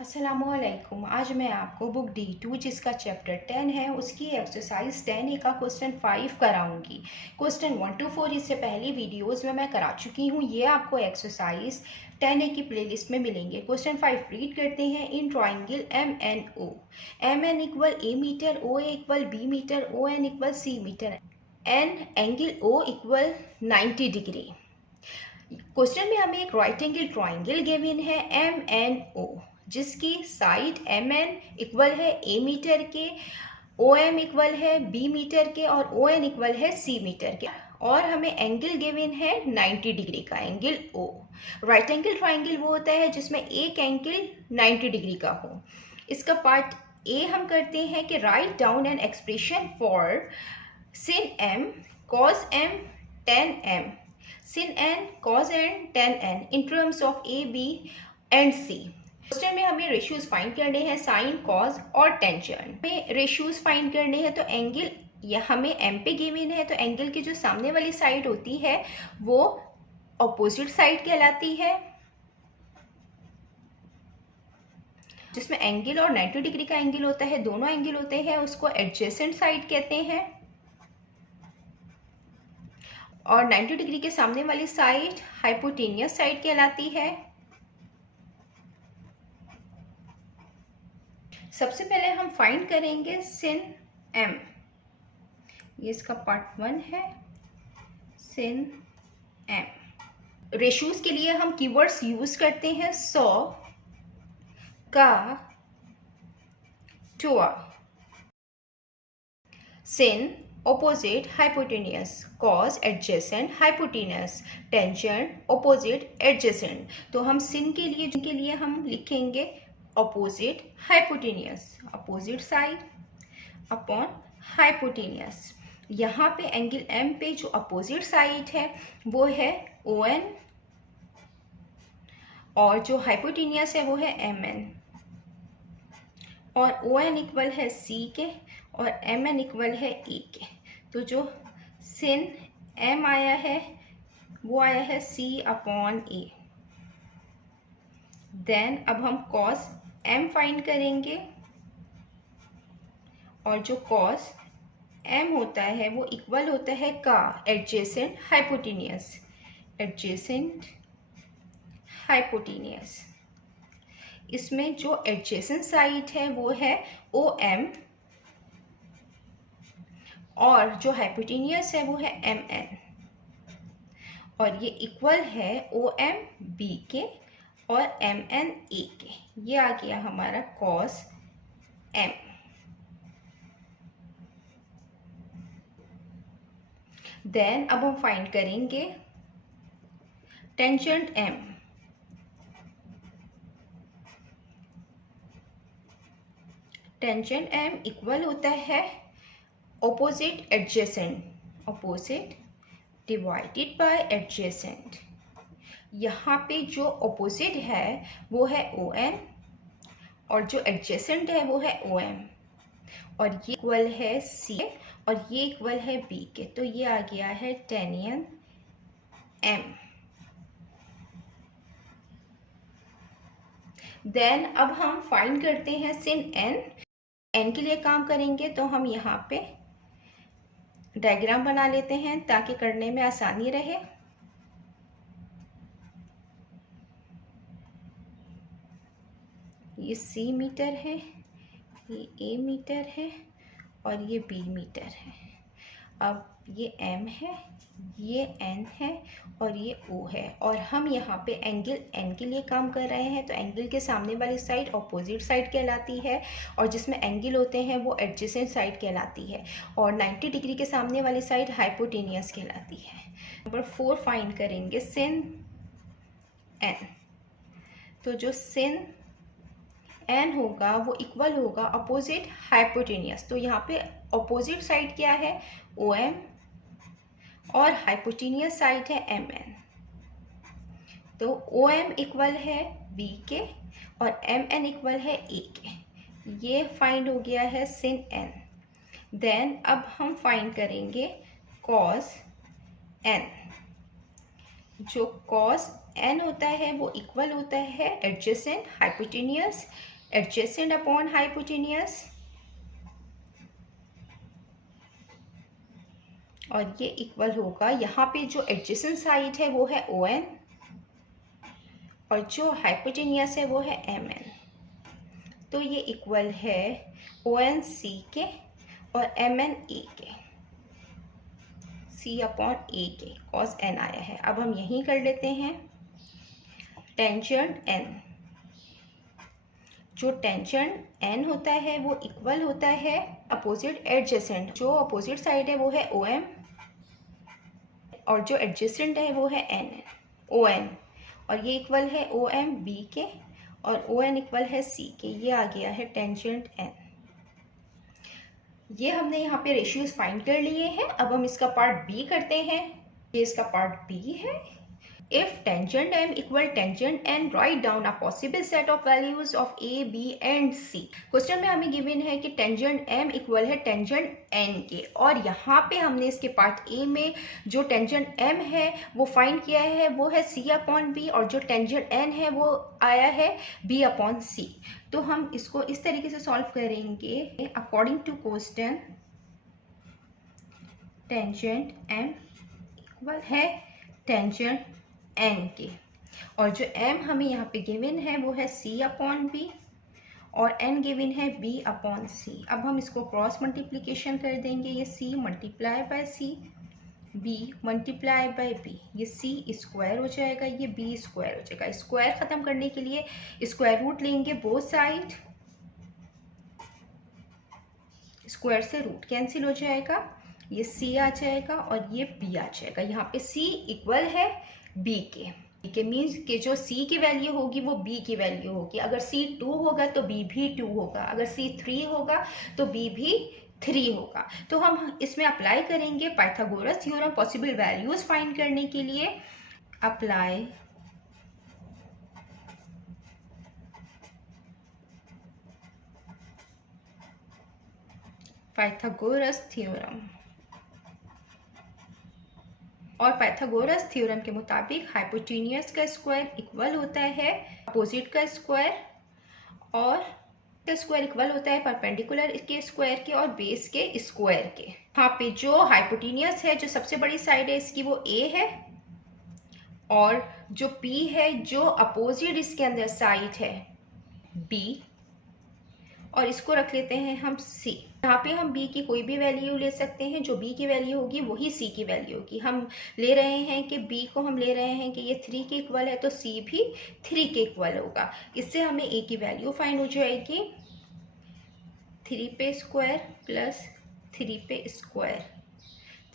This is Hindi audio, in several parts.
अस्सलामुअलैकुम। आज मैं आपको बुक D2 जिसका चैप्टर 10 है उसकी एक्सरसाइज 10A का क्वेश्चन 5 कराऊंगी। क्वेश्चन 1 to 4 इससे पहली वीडियोस में मैं करा चुकी हूँ। ये आपको एक्सरसाइज 10A की प्लेलिस्ट में मिलेंगे। क्वेश्चन 5 रीड करते हैं। In triangle MNO, MN equal A metre, OA equal B metre, ON equal C metre, and angle O equal 90 degree. Question में हमें एक राइट एंगल ट्राइंगल गिवन है MNO जिसकी साइड MN इक्वल है A मीटर के, OM इक्वल है B मीटर के और ON इक्वल है C मीटर के, और हमें एंगल गिवन है 90 डिग्री का angle O। Right angle triangle वो होता है जिसमें एक एंगल 90 डिग्री का हो। इसका पार्ट A हम करते हैं कि write down an expression for sin M cos M tan M, sin n cos n tan n in terms of A, B and C। Question में हमें रेशियोज फाइंड करने हैं, साइन, कॉस और टेंशन। हमें रेशियोज फाइंड करने हैं तो एंगल या हमें एम पे गिवन है तो एंगल की जो सामने वाली साइड होती है वो ऑपोजिट साइड कहलाती है, जिसमें एंगल और 90 डिग्री का एंगल होता है, दोनों एंगल होते हैं उसको एडजेसेंट साइड कहते हैं, और 90 डिग्री के सामने वाली साइड हाइपोटेनियस साइड कहलाती है। सबसे पहले हम फाइंड करेंगे sin M, ये इसका पार्ट 1 है, sin M। रेशियोज के लिए हम कीवर्ड्स यूज करते हैं 100 का टुआ, sin opposite hypotenuse, cos adjacent hypotenuse, tangent opposite adjacent। तो हम sin के लिए हम लिखेंगे opposite hypotenuse, opposite side upon hypotenuse। यहाँ पे एंगल M पे जो अपोजिट साइड है वो है ON और जो हाइपोटेनियस है वो है MN, और ON इक्वल है C के और MN इक्वल है A के। तो जो sin M आया है वो आया है C अपॉन A। देन अब हम cos M फाइंड करेंगे और जो cos M होता है वो इक्वल होता है का एडजेसेंट हाइपोटेनियस, एडजेसेंट हाइपोटेनियस। इसमें जो एडजेसेंट साइड है वो है OM और जो हाइपोटेनियस है वो है MN, और ये इक्वल है OM B के और MN A के। ये आ गया हमारा cos M। देन अब हम फाइंड करेंगे tangent M। Tangent M equal होता है opposite adjacent, opposite divided by adjacent. यहाँ पे जो ऑपोजिट है वो है ON और जो एडजेसेंट है वो है OM, और ये इक्वल है C और ये इक्वल है B के। तो ये आ गया है टेनियन M। देन अब हम फाइंड करते हैं sin N। N के लिए काम करेंगे तो हम यहाँ पे डायग्राम बना लेते हैं ताकि करने में आसानी रहे। ये C मीटर है, ये A मीटर है और ये B मीटर है। अब ये M है, ये N है और ये O है, और हम यहाँ पे एंगल N के लिए काम कर रहे हैं तो एंगल के सामने वाली साइड ऑपोजिट साइड कहलाती है और जिसमें एंगल होते हैं वो एडजेसेंट साइड कहलाती है, और 90 डिग्री के सामने वाली साइड हाइपोटेनियस कहलाती है। नंबर 4 फाइंड करेंगे sin N। तो जो sin N होगा वो इक्वल होगा अपोजिट हाइपोटेनियस। तो यहाँ पे अपोजिट साइड क्या है OM और हाइपोटेनियस साइड है MN। तो OM इक्वल है B के और MN इक्वल है A के। ये फाइंड हो गया है sin N। देन अब हम फाइंड करेंगे cos N। जो cos n होता है वो इक्वल होता है adjacent hypotenuse, adjacent upon hypotenuse, और ये इक्वल होगा, यहाँ पे जो एडजेसेंट साइड है वो है ON और जो हाइपोटेनियस है वो है MN। तो ये इक्वल है ON C के और MN A के, C अपॉन A के, cos n आया है। अब हम यहीं कर लेते हैं टेंजेंट n। जो टेंजेंट n होता है वो इक्वल होता है अपोजिट एडजेसेंट, जो अपोजिट साइड है वो है OM और जो एडजेसेंट है वो है ON, और ये इक्वल है OM B के और ON इक्वल है C के। ये आ गया है टेंजेंट n। ये हमने यहाँ पे रेशियोज फाइंड कर लिए हैं। अब हम इसका पार्ट बी करते हैं। ये इसका पार्ट बी है। If tangent m equal tangent n, write down a possible set of values of a, b and c। Question में हमें गिवन है कि टेंजेंट m इक्वल है टेंजेंट n के, और यहाँ पे हमने इसके पार्ट a में जो टेंजेंट m है वो फाइंड किया है, वो है c अपॉन b, और जो टेंजेंट n है वो आया है b अपॉन c। तो हम इसको इस तरीके से सॉल्व करेंगे according to question. Tangent m equal है टेंजेंट n के, और जो m हमें यहाँ पे गिवन है वो है c अपॉन b और n गिवन है b अपॉन c। अब हम इसको क्रॉस मल्टीप्लिकेशन कर देंगे, ये c multiply by c, b multiply by b, ये c स्क्वायर हो जाएगा, ये b स्क्वायर हो जाएगा। स्क्वायर खत्म करने के लिए स्क्वायर रूट लेंगे बोथ साइड, स्क्वायर से रूट कैंसिल हो जाएगा, ये c आ जाएगा और ये b आ जाएगा। यहाँ पे c इक्वल है b के मीन्स कि जो c की वैल्यू होगी वो b की वैल्यू होगी। अगर c 2 होगा तो b भी 2 होगा, अगर c 3 होगा तो b भी 3 होगा। तो हम इसमें अप्लाई करेंगे Pythagoras theorem possible values find करने के लिए। अप्लाई पाइथागोरस थ्योरम, और पाइथागोरस थ्योरम के मुताबिक हाइपोटेनियस का स्क्वायर इक्वल होता है अपोजिट का स्क्वायर, और का स्क्वायर इक्वल होता है परपेंडिकुलर के स्क्वायर के और बेस के स्क्वायर के। यहाँ पे जो हाइपोटेनियस है, जो सबसे बड़ी साइड है इसकी, वो A है, और जो P है जो अपोजिट इसके अंदर साइड है B, और इसको रख लेते हैं हम C। यहाँ पे हम b की कोई भी वैल्यू ले सकते हैं, जो b की वैल्यू होगी वही c की वैल्यू होगी। हम ले रहे हैं कि b को हम ले रहे हैं कि ये 3 के इक्वल है, तो c भी 3 के इक्वल होगा। इससे हमें a की वैल्यू फाइंड हो जाएगी 3 पे स्क्वायर प्लस 3 पे स्क्वायर,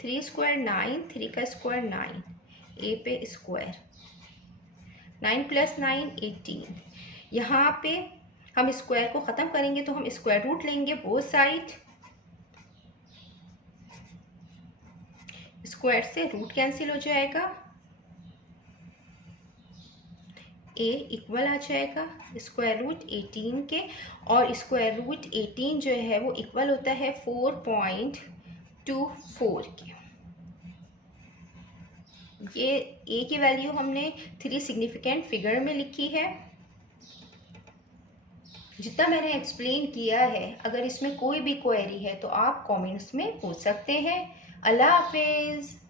3 स्क्वायर 9, 3 का स्क्वायर 9, a पे स्क्वायर 9 प्लस 9 18। यहाँ पे हम स्क्वायर को ख़त्म करेंगे तो हम स्क्वायर रूट लेंगे बोथ साइड, स्क्वायर से रूट कैंसिल हो जाएगा, a इक्वल आ जाएगा स्क्वायर रूट 18 के, और स्क्वायर रूट 18 जो है वो इक्वल होता है 4.24 के। ये a की वैल्यू हमने 3 सिग्निफिकेंट फिगर में लिखी है। जितना मैंने एक्सप्लेन किया है, अगर इसमें कोई भी क्वेरी है तो आप कमेंट्स में पूछ सकते हैं। अल्लाह हाफिज़।